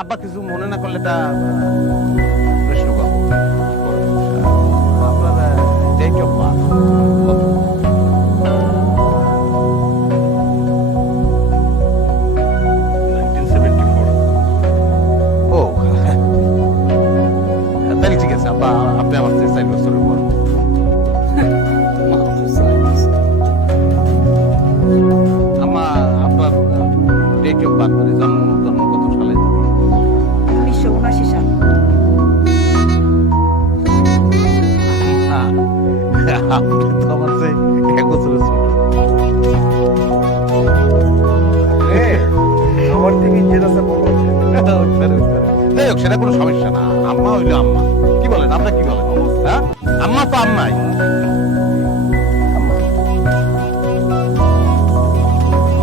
আব্বা কিছু মনে না করলে এটা প্রশ্ন করবো। আপনার ডেট অফ বার্থ কত? 1974। ও তাহলে ঠিক আছে আব্বা, আপনি আমার চেয়ে 4 বছরের পর। আম্মা আপনার ডেট অফ বার্থ মানে জন্ম কত সালে? 1979 সাল। আপনি তো আমার চেয়ে 1 বছরের ছোট। আমার টিভি যেটা আছে বলো। যাই হোক, সেটা কোনো সমস্যা না। আম্মা হইলো আম্মা। কি বলেন, আপনার কি বলেন? হ্যাঁ, আম্মা তো আম্মাই।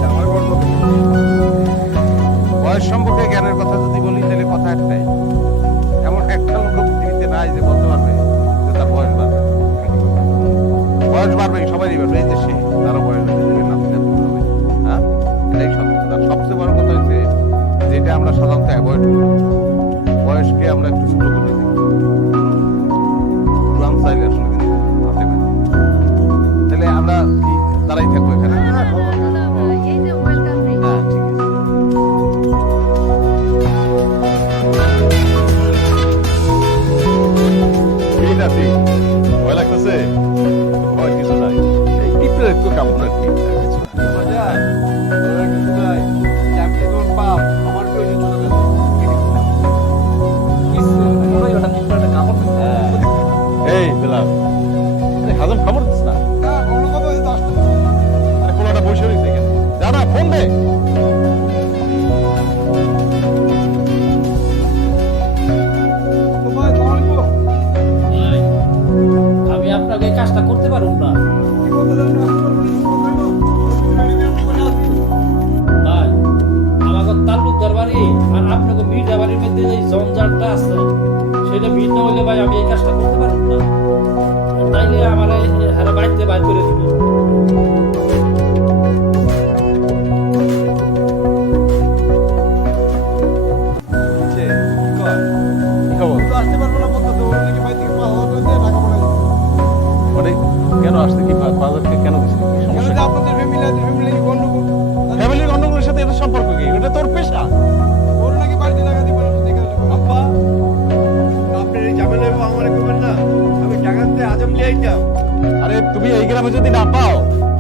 আমার গল্প বয়স সম্পর্কে জ্ঞানের কথা যদি বলি তাহলে কথা একটাই, এমন একটা লোক পৃথিবীতে নাই যে বলতে পারবে যে তার বয়স বাড়বে। বয়স বাড়বে, সবারই বাড়বে। এই যে সে, তারও বয়স বাড়বে, নাতি নাতনি হবে। হ্যাঁ, এটাই সত্য। আর সবচেয়ে বড় কথা হচ্ছে যেটা আমরা সাধারণত অ্যাভয়েড করি, বয়সকে আমরা একটু ছোট করে দিই। পুরান চাইলে আসলে কিন্তু হাতে পারি। তাহলে আমরা কি দাঁড়াই থাকবো এখানে? হ্যাঁ, ঠিক আছে। ঠিক আছে, ভয় লাগতেছে? ভয় কিছু নাই, এই টিপের একটু কামড় আর কি, আর কিছু না। বাজার তোরা কিছু নাই। আমি তোর বাপ, আমার প্রয়োজন ছোট কাছে এই বেলাল, হাজম খবর দিস না। অন্য কথা হয়তো আসতে আরে পোলাটা বসে রয়েছে এখানে, জানা ফোন দে। আমি আপনাকে এই কাজটা করতে পারুন না ভাই। আমাকে তালুকদার বাড়ি আর আপনাকে মির্জা বাড়ির মধ্যে যে জঞ্জালটা আছে সেটা ভিন্ন হলে ভাই আমি এই কাজটা করতে পারুন না। তাইলে আমার হারা বাড়িতে বাইর করে দিব। মানে কেন আসতে, কি বাজারকে কেন দিচ্ছে, সমস্যা? ফ্যামিলির গন্ডগোলের সাথে এর সম্পর্ক কি? ওটা তোর পেশা। আরে তুমি এই গ্রামে যদি না পাও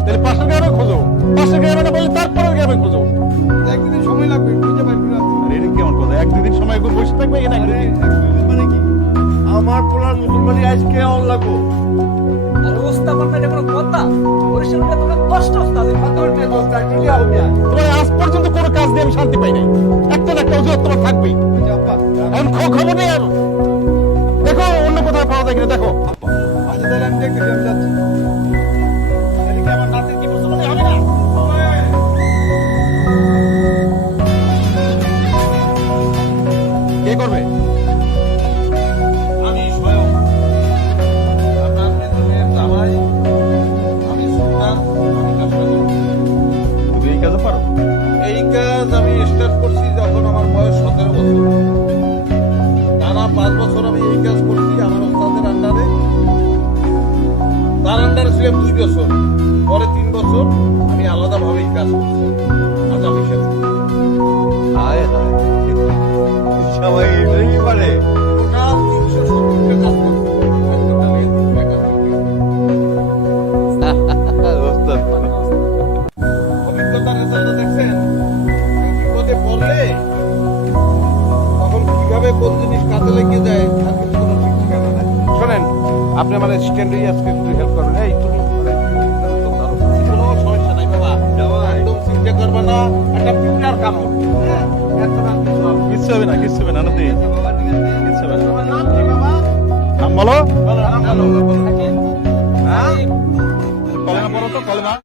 তাহলে পাশের গ্রামে খোঁজো, পাশের গ্রামে না বললে তারপরের গ্রামে খোঁজো। আরে এটা কেমন কথা? 1-2 দিন সময় করে বসে থাকবে এটা আমার পোলার মুসলমানি আজকে অন লাগবো। আর ওস্তাদ বলতে এটা কোনো কথা? পরিশ্রমটা তোমার কষ্ট ওস্তাদ, এই কথা বলতে দোস্ত একটু লিয়া হবে। তোমার আজ পর্যন্ত কোনো কাজ দিয়ে আমি শান্তি পাই নাই। একটা না একটা অজুহাত তোমার থাকবেই। এখন খবর নেই আর দেখো অন্য কোথাও পাওয়া যায় কিনা দেখো। আচ্ছা তাহলে আমি দেখতেছি, আমি যাচ্ছি। তাহলে কি আমার নাতির কি মুসলমানি হবে না? কে করবে? আমি স্বয়ং আপনার বেতনের জামাই, আমি সুলতান, আমি কাজটা করব। তুমি এই কাজও পারো? এই কাজ আমি স্টার্ট করছি যখন আমার বয়স 17 বছর। টানা 5 বছর আমি এই কাজ করছি আমার ওস্তাদের আন্ডারে। তার আন্ডারে ছিলাম 2 বছর, পরে 3 বছর আমি আলাদাভাবে এই কাজ করছি। আজ আমি শেষ। হায় হায়, সবাই এটাই পারে। ওটা 370 কাজ করছি। আজকে তাহলে 2 টাকা ওস্তাদ। অভিজ্ঞতার রেজাল্টটা দেখছেন? কেউ বিপদে পড়লে তখন কিভাবে কোন জিনিস কাজে লেগে যায় তার কিন্তু কোনো ঠিক ঠিকানা নাই। শোনেন, আপনি আমার অ্যাসিস্ট্যান্টই আজকে একটু হেল্প করবেন। এই তুমি কোনো সমস্যা নাই বাবা, একদম চিন্তা করবে না। একটা পিঁপড়ার কামড়, হ্যাঁ, এত না কিছু হবে না। কিচ্ছু হবে না, কিচ্ছু হবে না, নাতি। ঠিক আছে বাবা, ঠিক আছে। কিচ্ছু হবে না। তোমার নাম কি বাবা? নাম বলো। নাম বলো। হ্যাঁ, কলেমা পড়ো তো, কলেমা।